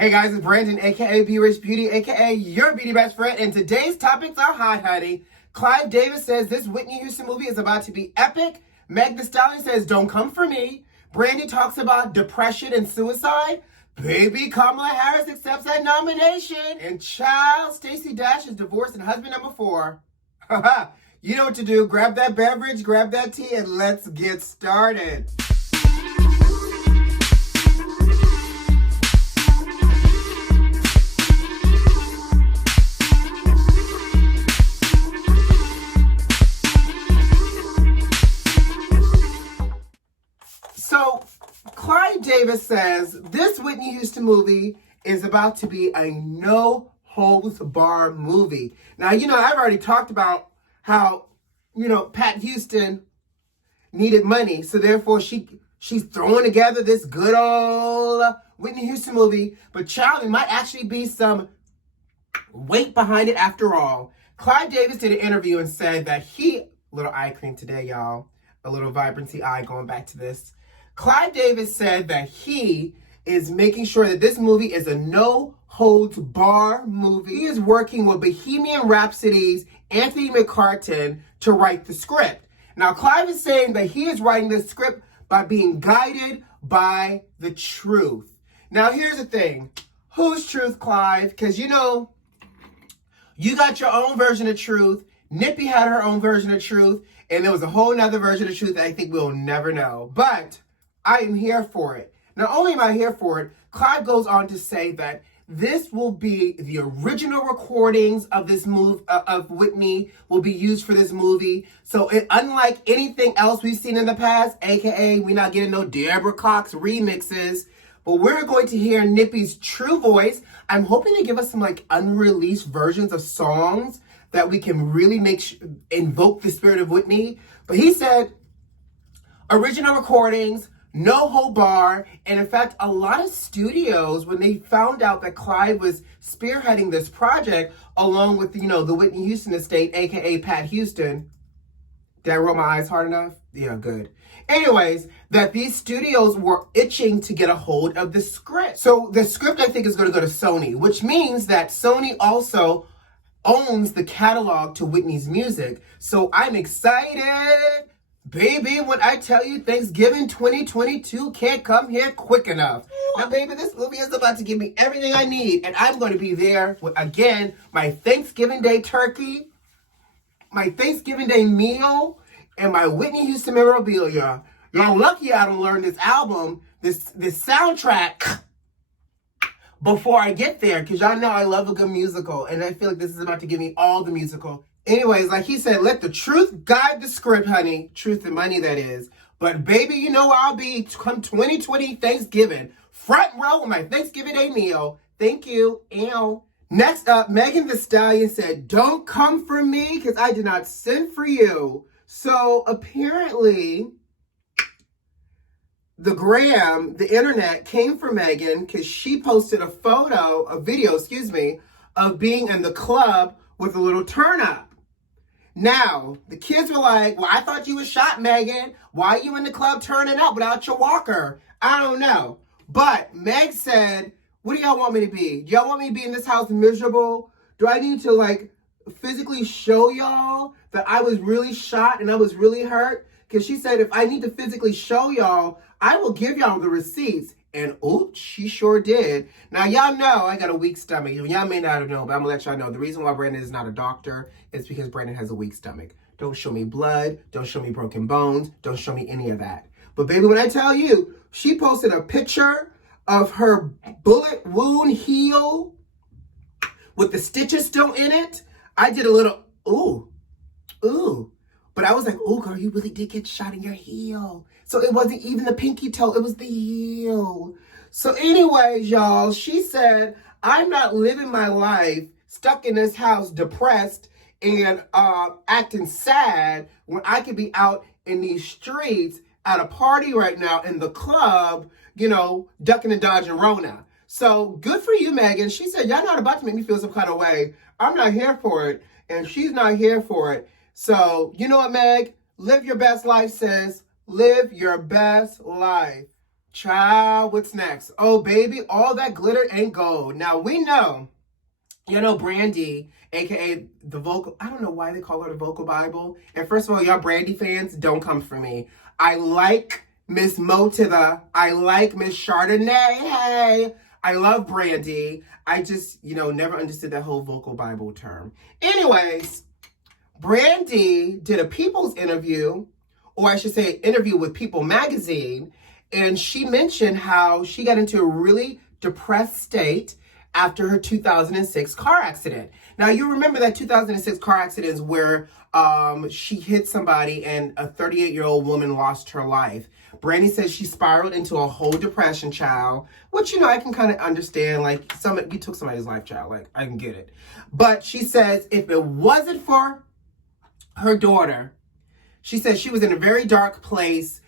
Hey guys, it's Brandy, aka B.Rich Beauty, aka your beauty best friend, and today's topics are hot, honey. Clive Davis says this Whitney Houston movie is about to be epic. Meg Thee Stallion says, don't come for me. Brandy talks about depression and suicide. Baby Kamala Harris accepts that nomination. And child, Stacey Dash is divorced and husband number 4. Haha, you know what to do. Grab that beverage, grab that tea, and let's get started. So, Clive Davis says this Whitney Houston movie is about to be a no-holds-barred movie. Now, I've already talked about how, Pat Houston needed money. So, therefore, she's throwing together this good old Whitney Houston movie. But, child, it might actually be some weight behind it after all. Clive Davis did an interview and said that little eye cream today, y'all. A little vibrancy eye going back to this. Clive Davis said that he is making sure that this movie is a no-holds-barred movie. He is working with Bohemian Rhapsody's Anthony McCartan to write the script. Now, Clive is saying that he is writing this script by being guided by the truth. Now, here's the thing. Whose truth, Clive? Because, you got your own version of truth. Nippy had her own version of truth. And there was a whole nother version of truth that I think we'll never know. But I am here for it. Not only am I here for it, Clive goes on to say that this will be the original recordings of this movie, of Whitney, will be used for this movie. So unlike anything else we've seen in the past, aka we're not getting no Deborah Cox remixes, but we're going to hear Nippy's true voice. I'm hoping they give us some unreleased versions of songs that we can really invoke the spirit of Whitney. But he said original recordings, no hold bar. And in fact, a lot of studios, when they found out that Clive was spearheading this project along with, the Whitney Houston estate, aka Pat Houston. Did I roll my eyes hard enough? Yeah, good. Anyways, that these studios were itching to get a hold of the script. So the script, I think, is going to go to Sony, which means that Sony also owns the catalog to Whitney's music. So I'm excited. Baby, when I tell you Thanksgiving 2022 can't come here quick enough. Now, baby, this movie is about to give me everything I need. And I'm going to be there with, again, my Thanksgiving Day turkey, my Thanksgiving Day meal, and my Whitney Houston memorabilia. Y'all lucky I don't learn this album, this soundtrack before I get there. Because y'all know I love a good musical. And I feel like this is about to give me all the musical. Anyways, like he said, let the truth guide the script, honey. Truth and money, that is. But baby, you know where I'll be come 2020 Thanksgiving. Front row with my Thanksgiving Day meal. Thank you. Ew. Next up, Megan Thee Stallion said, don't come for me because I did not send for you. So apparently, the internet came for Megan because she posted a video, of being in the club with a little turn up. Now, the kids were like, well, I thought you were shot, Megan. Why are you in the club turning up without your walker? I don't know. But Meg said, what do y'all want me to be? Do y'all want me to be in this house miserable? Do I need to physically show y'all that I was really shot and I was really hurt? Because she said, if I need to physically show y'all, I will give y'all the receipts. And oops, she sure did. Now, y'all know I got a weak stomach. Y'all may not know, but I'm going to let y'all know. The reason why Brandon is not a doctor is because Brandon has a weak stomach. Don't show me blood. Don't show me broken bones. Don't show me any of that. But baby, when I tell you, she posted a picture of her bullet wound heal with the stitches still in it. I did a little, ooh. But I was like, oh, girl, you really did get shot in your heel. So it wasn't even the pinky toe. It was the heel. So anyways, y'all, she said, I'm not living my life stuck in this house depressed and acting sad when I could be out in these streets at a party right now in the club, ducking and dodging Rona. So good for you, Megan. She said, y'all not about to make me feel some kind of way. I'm not here for it. And she's not here for it. So, you know what, Meg? Live your best life, sis. Live your best life. Child, what's next? Oh, baby, all that glitter ain't gold. Now, we know, Brandy, a.k.a. the vocal, I don't know why they call her the vocal Bible. And first of all, y'all Brandy fans, don't come for me. I like Miss Motiva. I like Miss Chardonnay. Hey, I love Brandy. I just, never understood that whole vocal Bible term. Anyways, Brandy did a People's interview, or I should say interview with People magazine, and she mentioned how she got into a really depressed state after her 2006 car accident. Now, you remember that 2006 car accident is where she hit somebody and a 38-year-old woman lost her life. Brandy says she spiraled into a whole depression, child, which, I can kind of understand. Like, you took somebody's life, child. Like, I can get it. But she says if it wasn't for her daughter, she says she was in a very dark place,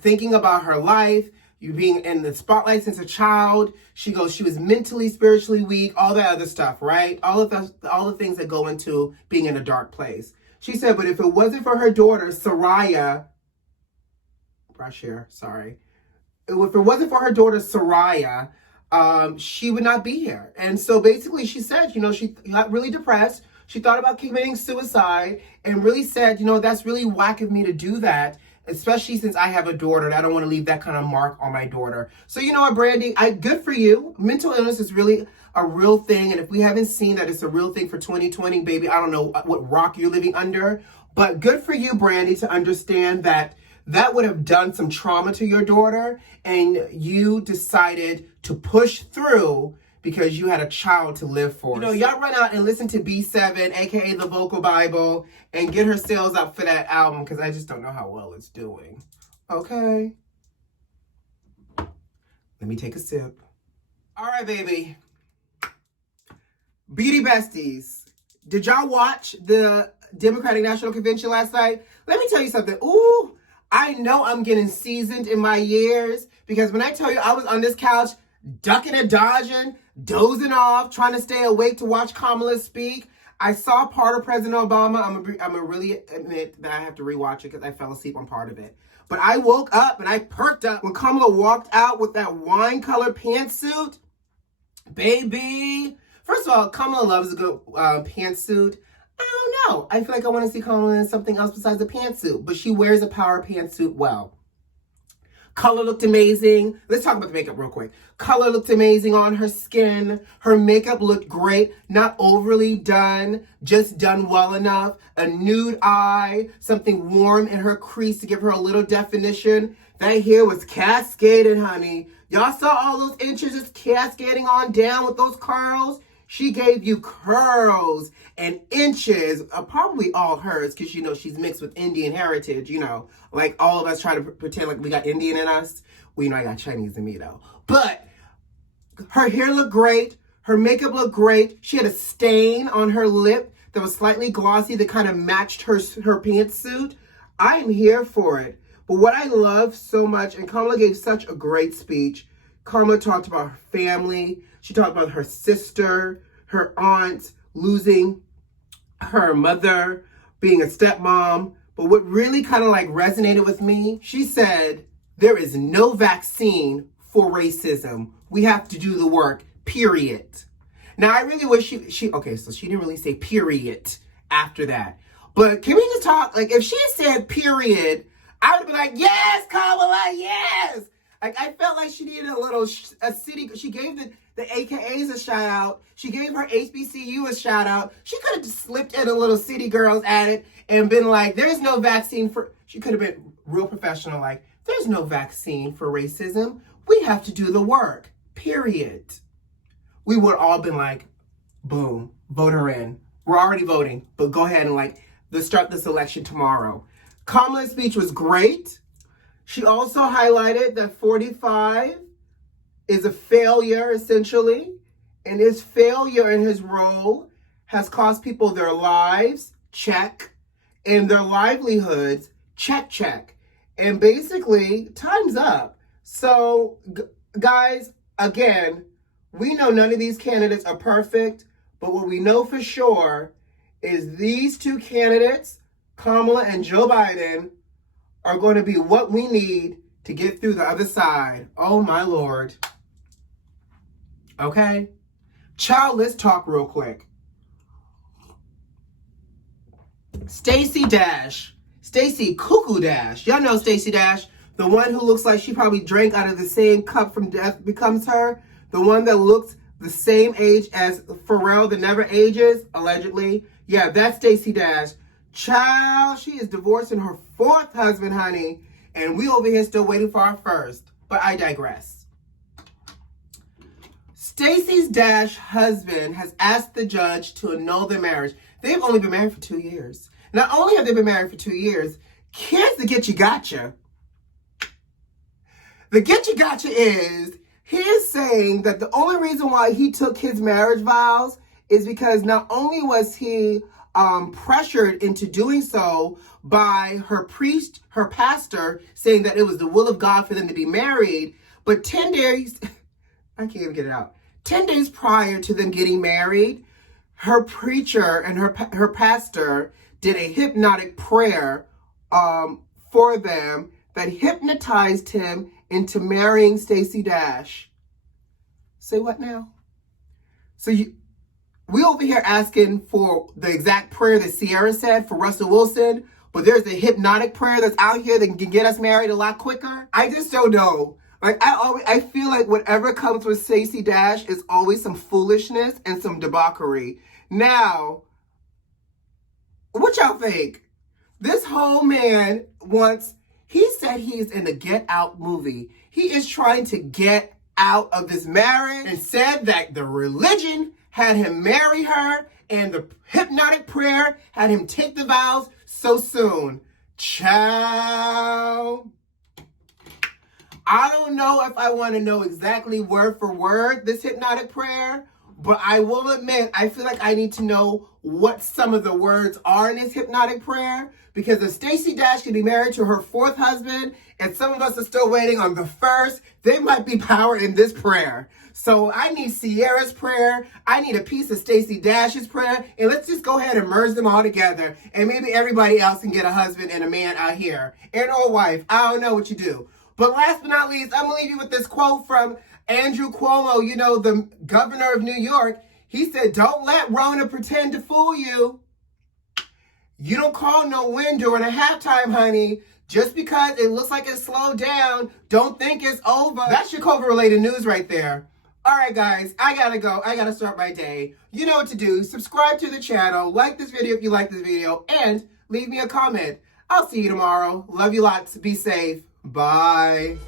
thinking about her life, you being in the spotlight since a child. She goes, she was mentally, spiritually weak, all that other stuff, right? All the things that go into being in a dark place. She said, but if it wasn't for her daughter, Soraya, if it wasn't for her daughter, Soraya, she would not be here. And so basically she said, she got really depressed. She thought about committing suicide and really said, that's really whack of me to do that, especially since I have a daughter and I don't want to leave that kind of mark on my daughter. So you know what, Brandy, good for you. Mental illness is really a real thing. And if we haven't seen that it's a real thing for 2020, baby, I don't know what rock you're living under. But good for you, Brandy, to understand that that would have done some trauma to your daughter. And you decided to push through because you had a child to live for. Y'all run out and listen to B7, aka the Vocal Bible, and get her sales up for that album, because I just don't know how well it's doing. Okay? Let me take a sip. All right, baby. Beauty Besties. Did y'all watch the Democratic National Convention last night? Let me tell you something. Ooh, I know I'm getting seasoned in my years, because when I tell you I was on this couch ducking and dodging, dozing off, trying to stay awake to watch Kamala speak. I saw part of President Obama. I'm gonna really admit that I have to rewatch it because I fell asleep on part of it. But I woke up and I perked up when Kamala walked out with that wine-colored pantsuit. Baby. First of all, Kamala loves a good pantsuit. I don't know. I feel like I want to see Kamala in something else besides a pantsuit. But she wears a power pantsuit well. Color looked amazing. Let's talk about the makeup real quick. Color looked amazing on her skin. Her makeup looked great. Not overly done, just done well enough. A nude eye, something warm in her crease to give her a little definition. That hair was cascaded, honey. Y'all saw all those inches just cascading on down with those curls? She gave you curls and inches, probably all hers, because, she's mixed with Indian heritage, like all of us try to pretend like we got Indian in us. Well, I got Chinese in me, though. But her hair looked great. Her makeup looked great. She had a stain on her lip that was slightly glossy that kind of matched her pantsuit. I am here for it. But what I love so much, and Kamala gave such a great speech, Kamala talked about her family. She talked about her sister, her aunt, losing her mother, being a stepmom. But what really kind of resonated with me, she said, there is no vaccine for racism. We have to do the work, period. Now, I really wish okay, so she didn't really say period after that. But can we just talk, if she had said period, I would be like, yes, Kamala, yes. I felt like she needed a city. She gave the AKAs a shout out. She gave her HBCU a shout out. She could have just slipped in a little city girls at it and been like, there's no vaccine for, she could have been real professional, there's no vaccine for racism. We have to do the work, period. We would all been like, boom, vote her in. We're already voting, but go ahead and let's start this election tomorrow. Kamala's speech was great. She also highlighted that 45 is a failure, essentially, and his failure in his role has cost people their lives, check, and their livelihoods, check. And basically, time's up. So, guys, again, we know none of these candidates are perfect, but what we know for sure is these two candidates, Kamala and Joe Biden, are going to be what we need to get through the other side. Oh my Lord. Okay? Child, let's talk real quick. Stacey Cuckoo Dash. Y'all know Stacey Dash, the one who looks like she probably drank out of the same cup from Death Becomes Her. The one that looks the same age as Pharrell that never ages, allegedly. Yeah, that's Stacey Dash. Child, she is divorcing her 4th husband, honey. And we over here still waiting for our 1st. But I digress. Stacey Dash's husband has asked the judge to annul their marriage. They've only been married for 2 years. Not only have they been married for 2 years, here's the get you gotcha. The get you gotcha is, he is saying that the only reason why he took his marriage vows is because not only was he pressured into doing so by her priest, her pastor, saying that it was the will of God for them to be married, but 10 days, I can't even get it out, 10 days prior to them getting married, her preacher and her pastor did a hypnotic prayer for them that hypnotized him into marrying Stacey Dash. Say what now? So we over here asking for the exact prayer that Sierra said for Russell Wilson, but there's a hypnotic prayer that's out here that can get us married a lot quicker. I just don't know. Like, I feel like whatever comes with Stacey Dash is always some foolishness and some debauchery. Now, what y'all think? This whole man he said he's in the Get Out movie. He is trying to get out of this marriage and said that the religion had him marry her and the hypnotic prayer had him take the vows so soon. Ciao. I don't know if I want to know exactly word for word this hypnotic prayer, but I will admit, I feel like I need to know what some of the words are in this hypnotic prayer, because if Stacey Dash can be married to her 4th husband, and some of us are still waiting on the 1st, there might be power in this prayer. So I need Sierra's prayer, I need a piece of Stacey Dash's prayer, and let's just go ahead and merge them all together, and maybe everybody else can get a husband and a man out here, and or a wife. I don't know what you do. But last but not least, I'm going to leave you with this quote from Andrew Cuomo, you know, the governor of New York. He said, "Don't let Rona pretend to fool you. You don't call no win during a halftime, honey. Just because it looks like it's slowed down, don't think it's over." That's your COVID-related news right there. All right, guys, I gotta go. I gotta start my day. You know what to do. Subscribe to the channel. Like this video if you like this video. And leave me a comment. I'll see you tomorrow. Love you lots. Be safe. Bye.